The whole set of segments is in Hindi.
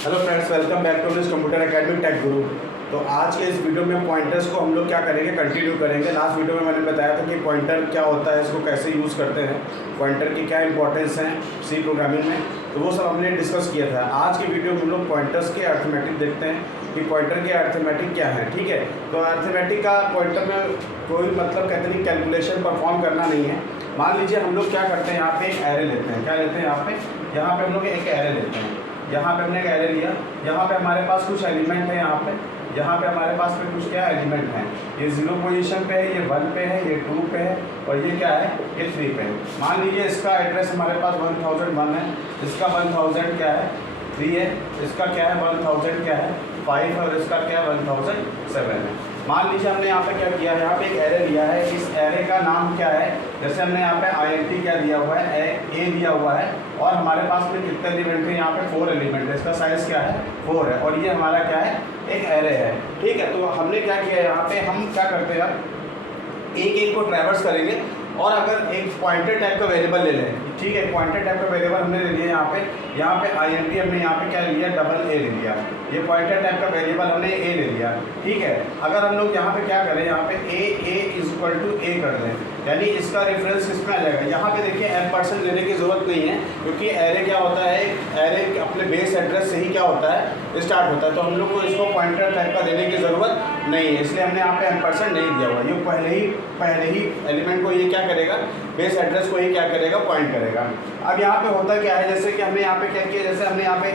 Hello friends, welcome back to this computer academy tech guru. तो आज के इस वीडियो में पॉइंटर्स को हम लोग क्या करेंगे, कंटिन्यू करेंगे। लास्ट वीडियो में मैंने बताया था कि पॉइंटर क्या होता है, इसको कैसे यूज़ करते हैं, पॉइंटर की क्या इंपॉर्टेंस है सी प्रोग्रामिंग में, तो वो सब हमने डिस्कस किया था। आज की वीडियो में हम लोग पॉइंटर्स के अर्थमेटिक देखते हैं कि पॉइंटर के अर्थमेटिक क्या है। ठीक है, तो अर्थमेटिक का पॉइंटर में कोई मतलब कहते नहीं कैलकुलेशन परफॉर्म करना नहीं है। मान लीजिए हम लोग क्या करते हैं, यहाँ पे एक एरे लेते हैं। क्या लेते हैं यहाँ पे हम लोग एक एरे लेते हैं। यहाँ पे हमने एक एरे लिया, यहाँ पे हमारे पास कुछ एलिमेंट है, यहाँ पे हमारे पास में कुछ क्या एलिमेंट हैं। ये 0 पोजीशन पे है, ये 1 पे है, ये 2 पे है और ये क्या है, ये 3 पे है। मान लीजिए इसका एड्रेस हमारे पास 1001 है, इसका 1000 क्या है 3 है, इसका क्या है 1000 क्या है 5 है और इसका क्या है 1007 है। मान लीजिए हमने यहाँ पे क्या किया है, यहाँ पे एक एरे लिया है। इस एरे का नाम क्या है, जैसे हमने यहाँ पे INT क्या दिया हुआ है, ए दिया हुआ है और हमारे पास में कितने एलिमेंट है, यहाँ पे 4 एलिमेंट है। इसका साइज़ क्या है 4 है और ये हमारा क्या है, एक एरे है। ठीक है, तो हमने क्या किया यहाँ पे, हम क्या करते हैं यार, एक को ट्रैवर्स करेंगे और अगर एक पॉइंटर टाइप का वेरिएबल ले लें। ठीक है, पॉइंटर टाइप का वेरिएबल हमने ले लिया यहाँ पे INT हमने यहाँ पे क्या ले लिया, डबल ए ले लिया। ये पॉइंटर टाइप का वेरिएबल हमने ए ले लिया। ठीक है, अगर हम लोग यहाँ पे क्या करें, यहाँ पे ए इक्वल टू ए कर दें, यानी इसका रेफरेंस किसमें आ जाएगा। यहाँ पे देखिए एम्परसेंड लेने की ज़रूरत नहीं है, क्योंकि एरे क्या होता है, एरे अपने बेस एड्रेस से ही क्या होता है, स्टार्ट होता है। तो हम लोग को इसको पॉइंटर टाइप का देने की ज़रूरत नहीं है, इसलिए हमने यहाँ पे एम्परसेंड नहीं दिया हुआ। ये पहले ही एलिमेंट को ये क्या करेगा, बेस एड्रेस को ही क्या करेगा, पॉइंट करेगा। अब यहाँ पे होता क्या है, जैसे कि हमने यहाँ पे क्या किया, जैसे हमने यहाँ पे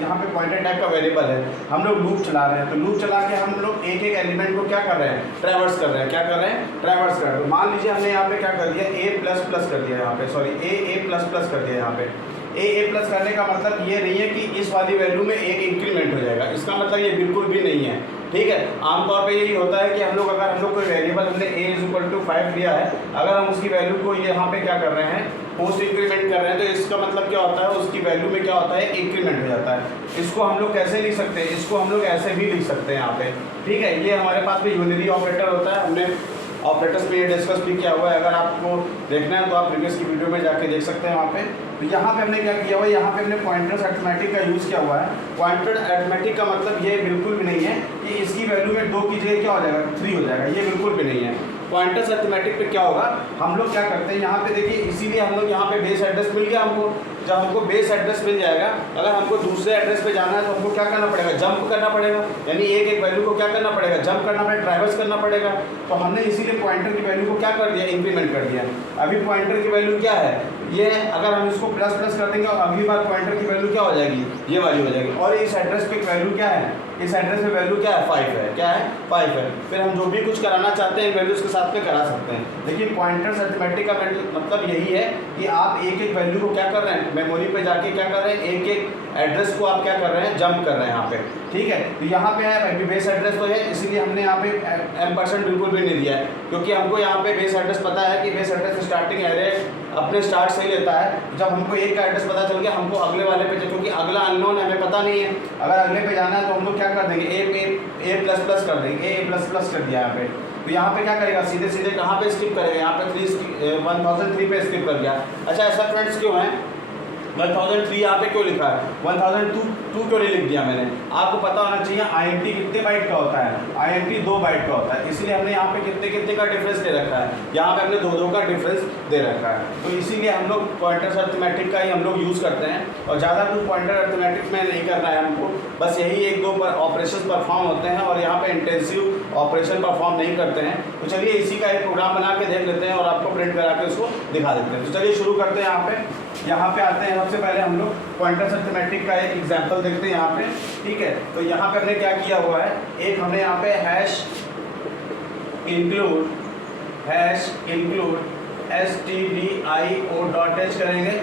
यहाँ पे पॉइंटर टाइप का वेरिएबल है, हम लोग लूप चला रहे हैं। तो लूप चला के हम लोग एक एलिमेंट को क्या कर रहे हैं, ट्रैवर्स कर रहे हैं। क्या कर रहे हैं, ट्रैवर्स कर रहे हैं। मान लीजिए हमने यहाँ पे क्या कर दिया, a++ कर दिया यहाँ पे, सॉरी a++ कर दिया यहाँ पे। a++ करने का मतलब ये नहीं है कि इस वाली वैल्यू में एक इंक्रीमेंट हो जाएगा, इसका मतलब ये बिल्कुल भी नहीं है। ठीक है, आमतौर पे यही होता है कि हम लोग कोई वेरिएबल हमने a=5 लिया है, अगर हम उसकी वैल्यू को यहाँ पे क्या कर रहे हैं, पोस्ट इंक्रीमेंट कर रहे हैं, तो इसका मतलब क्या होता है, उसकी वैल्यू में क्या होता है, इंक्रीमेंट हो जाता है। इसको हम लोग कैसे लिख सकते हैं, इसको हम लोग ऐसे भी लिख सकते हैं यहाँ पे। ठीक है, ये हमारे पास में यूनिरी ऑपरेटर होता है, हमने ऑपरेटर्स पे ये डिस्कस भी किया हुआ है। अगर आपको देखना है तो आप प्रीवियस की वीडियो में जाके देख सकते हैं वहाँ पे। तो यहाँ पे हमने क्या किया हुआ है, यहाँ पे हमने पॉइंटर्स अरिथमेटिक का यूज़ किया हुआ है। पॉइंटर अरिथमेटिक का मतलब ये बिल्कुल भी नहीं है कि इसकी वैल्यू में 2 की जगह क्या हो जाएगा, 3 हो जाएगा, ये बिल्कुल भी नहीं है। पॉइंटर्स अरिथमेटिक पे क्या होगा, हम लोग क्या करते हैं यहाँ पे देखिए, इसीलिए हम लोग यहाँ पे बेस एड्रेस मिल गया हमको। जब हमको बेस एड्रेस मिल जाएगा, अगर हमको दूसरे एड्रेस पे जाना है तो हमको क्या करना पड़ेगा, जंप करना पड़ेगा, यानी एक वैल्यू को क्या करना पड़ेगा, जंप करना पड़ेगा, ट्रैवर्स करना पड़ेगा। तो हमने इसीलिए पॉइंटर की वैल्यू को क्या कर दिया, इंक्रीमेंट कर दिया। अभी पॉइंटर की वैल्यू क्या है, ये अगर हम इसको प्लस कर देंगे और अगली बार पॉइंटर की वैल्यू क्या हो जाएगी, ये वाली हो जाएगी। और इस एड्रेस पे वैल्यू क्या है, इस एड्रेस पे वैल्यू क्या है, 5 है। क्या है, 5 है। फिर हम जो भी कुछ कराना चाहते हैं वैल्यूज़ के साथ में करा सकते हैं। लेकिन पॉइंटर्स अरिथमेटिक का मतलब यही है कि आप एक वैल्यू को क्या कर रहे हैं, मेमोरी पे जाके क्या कर रहे हैं, एक एड्रेस को आप क्या कर रहे हैं, जंप कर रहे हैं यहाँ पे। ठीक है, तो यहाँ पे है बेस एड्रेस तो है, इसीलिए हमने यहाँ पे एम्परसेंड बिल्कुल भी नहीं दिया है, क्योंकि हमको यहाँ पे बेस एड्रेस पता है कि बेस एड्रेस स्टार्टिंग एरे अपने स्टार्ट से ही लेता है। जब हमको एक का एड्रेस पता चल गया, हमको अगले वाले पे, क्योंकि अगला अननोन है, हमें पता नहीं है, अगर अगले पे जाना है तो हम लोग क्या कर देंगे, a++ कर देंगे, a++ कर दिया यहाँ पे। तो यहाँ पे क्या करेगा, सीधे कहाँ पे स्किप करेगा, यहाँ पे 1003 पे स्किप कर गया। अच्छा, ऐसा फ्रेंड्स क्यों है, 1003 यहाँ पे क्यों लिखा है, 1002 क्यों नहीं लिख दिया मैंने। आपको पता होना चाहिए INT कितने बाइट का होता है, INT 2 बाइट का होता है, इसलिए हमने यहाँ पे कितने का डिफरेंस दे रखा है, यहाँ पे हमने 2 का डिफरेंस दे रखा है। तो इसीलिए हम लोग पॉइंटर्स अरिथमेटिक का ही हम लोग यूज़ करते हैं, और ज़्यादा कुछ पॉइंटर अरिथमेटिक में नहीं करना है हमको, बस यही 1-2 ऑपरेशन परफॉर्म होते हैं और यहाँ पे इंटेंसिव ऑपरेशन परफॉर्म नहीं करते हैं। तो चलिए इसी का एक प्रोग्राम बना के देख लेते हैं और आपको प्रिंट करा के उसको दिखा देते हैं। तो चलिए शुरू करते हैं। यहाँ पे आते हैं, सबसे पहले हम लोग पॉइंटर्स अरिथमेटिक का एक एग्जांपल देखते हैं यहाँ पे। ठीक है, तो यहाँ पे हमने क्या किया हुआ है, एक हमने यहाँ पे हैश इंक्लूड stdio.h करेंगे।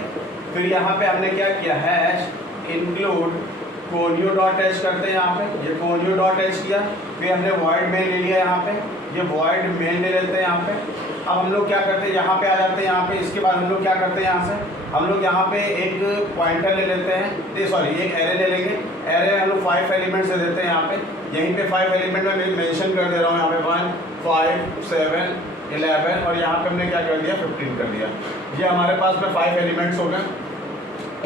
फिर यहाँ पे हमने क्या किया, हैश इंक्लूड conio.h करते हैं यहाँ पे, ये conio.h किया। फिर हमने void main ले लिया यहाँ पे, ये void main ले लेते हैं यहाँ पे। अब हम लोग क्या करते हैं, यहाँ पे आ जाते हैं यहाँ पे। इसके बाद हम लोग क्या करते हैं, यहाँ से हम लोग यहाँ पे एक पॉइंटर ले लेते हैं, सॉरी एक एरे ले लेंगे। एरे हम लोग 5 एलिमेंट्स दे देते हैं यहाँ पे। यहीं पे 5 एलिमेंट में मेंशन कर दे रहा हूँ, यहाँ पे 1 5 7 11 और यहाँ पे हमने क्या कर दिया, 15 कर दिया। ये हमारे पास में 5 एलिमेंट्स हो गए।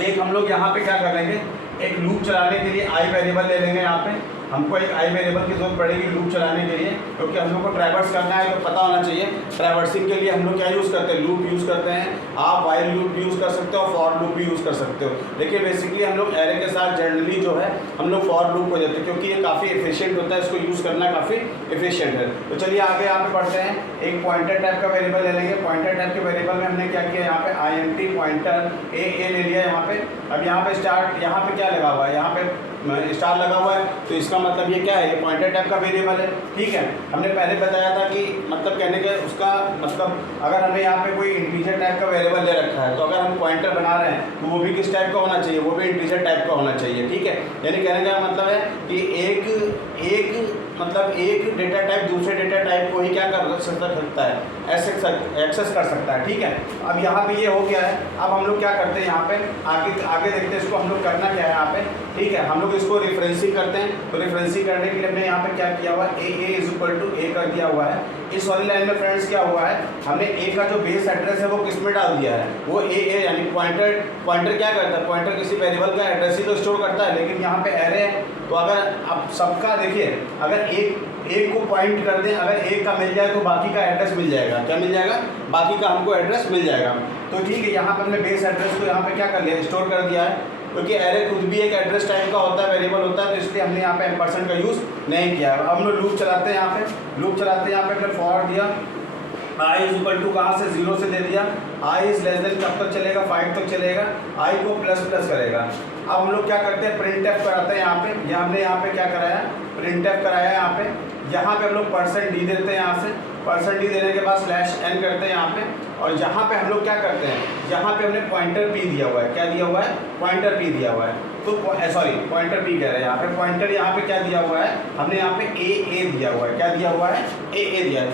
एक हम लोग यहाँ पे क्या कर लेंगे, एक लूप चलाने के लिए आई वेरिएबल ले लेंगे। यहाँ पे हमको एक आई वेरिएबल की जरूरत पड़ेगी लूप चलाने के लिए, क्योंकि हम लोग को ट्रैवर्स करना है तो पता होना चाहिए। ट्रैवर्सिंग के लिए हम लोग क्या यूज़ करते हैं, लूप यूज़ करते हैं। आप वाइल लूप यूज़ कर सकते हो, फॉर लूप भी यूज़ कर सकते हो। लेकिन बेसिकली हम लोग एरे के साथ जनरली जो है हम लोग फॉर लूप हो जाते हैं, क्योंकि ये काफ़ी एफिशिएंट होता है, इसको यूज़ करना काफ़ी एफिशिएंट है। तो चलिए आगे यहाँ पे बढ़ते हैं। एक पॉइंटर टाइप का वेरिएबल ले लेंगे। पॉइंटर टाइप के वेरिएबल में हमने क्या किया, यहाँ पे INT पॉइंटर ए ले लिया यहाँ पे। अब यहाँ पे स्टार्ट, यहाँ पे क्या लगा हुआ है, यहाँ पे स्टार लगा हुआ है, तो इसका मतलब ये क्या है, ये पॉइंटर टाइप का वेरिएबल है। ठीक है, हमने पहले बताया था कि मतलब कहने के उसका मतलब अगर हमें यहाँ पे कोई इंटीजर टाइप का वेरिएबल ले रखा है, तो अगर हम पॉइंटर बना रहे हैं तो वो भी किस टाइप का होना चाहिए, वो भी इंटीजर टाइप का होना चाहिए। ठीक है, यानी कहने का मतलब है कि एक डेटा टाइप दूसरे डेटा टाइप को ही क्या कर सकता है, एक्सेस कर सकता है। ठीक है, अब यहाँ पे ये हो गया है। अब हम लोग क्या करते हैं, यहाँ पे आगे देखते हैं इसको हम लोग करना क्या है यहाँ पे। ठीक है, हम लोग इसको रेफरेंसिंग करते हैं। तो रेफरेंसिंग करने के लिए हमने यहाँ पे क्या किया हुआ है, ए कर दिया हुआ है। इस वाली लाइन में फ्रेंड्स क्या हुआ है, हमने ए का जो बेस एड्रेस है वो किस में डाल दिया है, वो ए यानी पॉइंटर क्या करता है, पॉइंटर किसी वेरिएबल का एड्रेस ही तो स्टोर करता है। लेकिन यहाँ पे एरे है, तो अगर अब सबका देखिए, अगर एक को पॉइंट कर दें, अगर एक का मिल जाए तो बाकी का एड्रेस मिल जाएगा। क्या मिल जाएगा, बाकी का हमको एड्रेस मिल जाएगा। तो ठीक है, यहाँ पर हमने बेस एड्रेस को यहाँ पे क्या कर लिया, स्टोर कर दिया है, क्योंकि एरे खुद भी एक एड्रेस टाइप का होता है, वेरिएबल होता है, तो इसलिए हमने यहाँ पे एम्परसेंड का यूज़ नहीं किया। अब हम लोग लूप चलाते हैं, यहाँ पे लूप चलाते हैं। यहाँ पे हमने फॉर दिया, आई इज इक्वल टू कहाँ से, 0 से दे दिया। आई इज लेस देन कब तक चलेगा, 5 तक चलेगा। आई को प्लस करेगा। अब हम लोग क्या करते हैं, प्रिंट एफ कराते हैं यहाँ पे। हमने यहाँ पे क्या कराया, प्रिंट एफ कराया है यहाँ पे। यहाँ पे हम लोग %d देते हैं, यहाँ से %d देने के बाद /n करते हैं यहाँ पे। और यहाँ पे हम लोग क्या करते हैं, यहाँ पे हमने पॉइंटर p दिया हुआ है। क्या दिया हुआ है, पॉइंटर p दिया हुआ है। तो सॉरी पॉइंटर p कह रहे हैं यहाँ पे। पॉइंटर यहाँ पे क्या दिया हुआ है, हमने यहाँ पे a दिया हुआ है। क्या दिया हुआ है, a दिया है।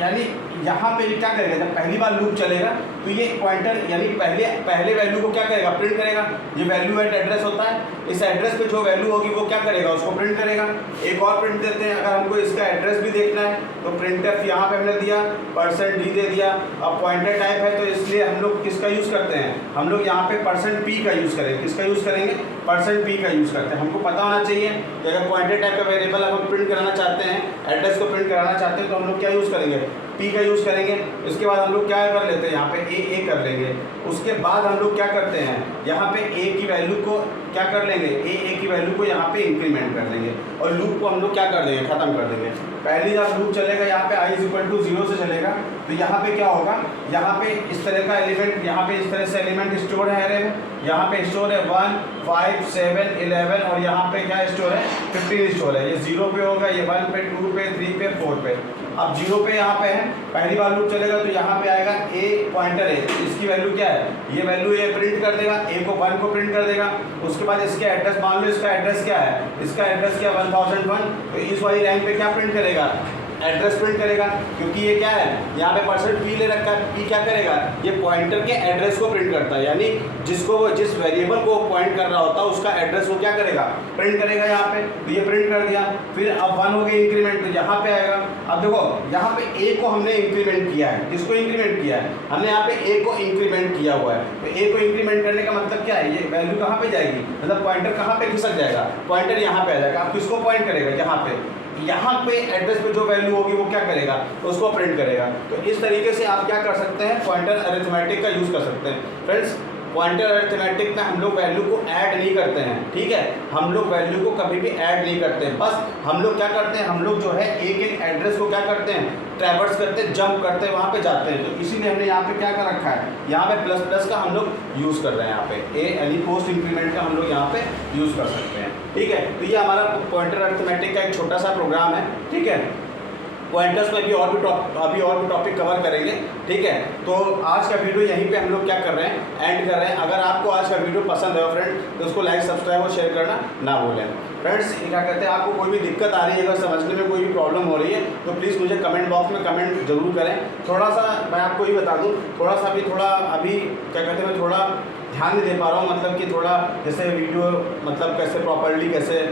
यानी यहाँ पे क्या करेगा, जब पहली बार लूप चलेगा तो ये पॉइंटर यानी पहले वैल्यू को क्या करेगा, प्रिंट करेगा। ये वैल्यू एट एड्रेस होता है, इस एड्रेस पे जो वैल्यू होगी वो क्या करेगा, उसको प्रिंट करेगा। एक और प्रिंट देते हैं, अगर हमको इसका एड्रेस भी देखना है तो प्रिंट एफ यहाँ पे हमने दिया, %d दे दिया। अब पॉइंटर टाइप है तो इसलिए हम लोग किसका यूज़ करते हैं, हम लोग यहाँ पे %p का यूज़ करेंगे। किसका यूज़ करेंगे, %p का यूज़ करते हैं। हमको पता होना चाहिए कि अगर पॉइंटर टाइप का वेरिएबल हम प्रिंट कराना चाहते हैं, एड्रेस को प्रिंट कराना चाहते हैं, तो हम लोग क्या यूज़ करेंगे, p का यूज़ करेंगे। इसके बाद हम लोग क्या कर लेते हैं, यहाँ पे a कर लेंगे। उसके बाद हम लोग क्या करते हैं, यहाँ पे a की वैल्यू को क्या कर लेंगे, a की वैल्यू को यहाँ पे इंक्रीमेंट कर लेंगे और लूप को हम लोग क्या कर देंगे, ख़त्म कर देंगे। पहली जब लूप चलेगा यहाँ पे i = 0 से चलेगा, तो यहाँ पे क्या होगा, यहाँ पे इस तरह का एलिमेंट, यहाँ पे इस तरह से एलिमेंट स्टोर है एरे में। यहाँ पे स्टोर है 1, 5, 7, 11 और यहाँ पे क्या स्टोर है, 15 स्टोर है। ये 0 पे होगा, ये 1 पे, 2 पे, 3 पे, 4 पे। अब 0 पे यहाँ पे है, पहली बार लूप चलेगा तो यहाँ पे आएगा a पॉइंटर है, इसकी वैल्यू क्या है, ये वैल्यू a प्रिंट कर देगा, a को 1 को प्रिंट कर देगा। उसके बाद इसके एड्रेस मान लो, इसका एड्रेस क्या है, इसका एड्रेस क्या है 1001, तो इस वाली लाइन पे क्या प्रिंट करेगा, एड्रेस प्रिंट करेगा, क्योंकि ये क्या है, यहाँ पे %p ले रखा है। p क्या करेगा, ये पॉइंटर के एड्रेस को प्रिंट करता है, यानी जिस वेरिएबल को पॉइंट कर रहा होता है उसका एड्रेस वो क्या करेगा, प्रिंट करेगा यहाँ पे। तो ये प्रिंट कर दिया। फिर अब 1 हो गया इंक्रीमेंट, तो यहाँ पे आएगा। अब देखो यहाँ पे a को हमने इंक्रीमेंट किया है, किसको इंक्रीमेंट किया है, हमने यहाँ पे a को इंक्रीमेंट किया हुआ है। तो a को इंक्रीमेंट करने का मतलब क्या है, ये वैल्यू कहाँ पे जाएगी, मतलब पॉइंटर कहाँ पे खिसक जाएगा, पॉइंटर यहाँ पे आ जाएगा। आप किसको पॉइंट करेगा, यहाँ पे एड्रेस पे जो वैल्यू होगी वो क्या करेगा, उसको प्रिंट करेगा। तो इस तरीके से आप क्या कर सकते हैं, पॉइंटर अरिथमेटिक का यूज़ कर सकते हैं। फ्रेंड्स, पॉइंटर अरिथमेटिक में हम लोग वैल्यू को ऐड नहीं करते हैं, ठीक है, हम लोग वैल्यू को कभी भी ऐड नहीं करते हैं। बस हम लोग क्या करते हैं, हम लोग जो है एक एड्रेस को क्या करते हैं, ट्रैवर्स करते हैं, जंप करते हैं, वहाँ पे जाते हैं। तो इसीलिए हमने यहाँ पे क्या कर रखा है, यहाँ पे प्लस का हम लोग यूज़ कर रहे हैं। यहाँ पे यानी पोस्ट इंक्रीमेंट का हम लोग यहाँ पे यूज़ कर सकते हैं, ठीक है। तो ये हमारा पॉइंटर अरिथमेटिक का एक छोटा सा प्रोग्राम है, ठीक है। पॉइंटर्स में अभी और भी टॉपिक कवर करेंगे, ठीक है। तो आज का वीडियो यहीं पे हम लोग क्या कर रहे हैं, एंड कर रहे हैं। अगर आपको आज का वीडियो पसंद है फ्रेंड, तो उसको लाइक, सब्सक्राइब और शेयर करना ना भूलें। फ्रेंड्स, क्या कहते हैं, आपको कोई भी दिक्कत आ रही है, अगर समझने में कोई भी प्रॉब्लम हो रही है, तो प्लीज़ मुझे कमेंट बॉक्स में कमेंट जरूर करें। थोड़ा सा मैं आपको ये बता दूँ, थोड़ा अभी क्या कहते हैं, मैं थोड़ा ध्यान नहीं दे पा रहा हूँ, मतलब कि थोड़ा जैसे वीडियो मतलब कैसे प्रॉपरली कैसे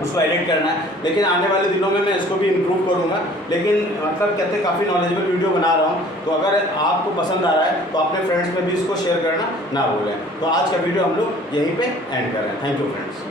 उसको एडिट करना है। लेकिन आने वाले दिनों में मैं इसको भी इम्प्रूव करूँगा। लेकिन मतलब कहते हैं काफ़ी नॉलेजेबल वीडियो बना रहा हूँ, तो अगर आपको पसंद आ रहा है तो अपने फ्रेंड्स में भी इसको शेयर करना ना भूलें। तो आज का वीडियो हम लोग यहीं पे एंड कर रहे हैं। Thank you friends.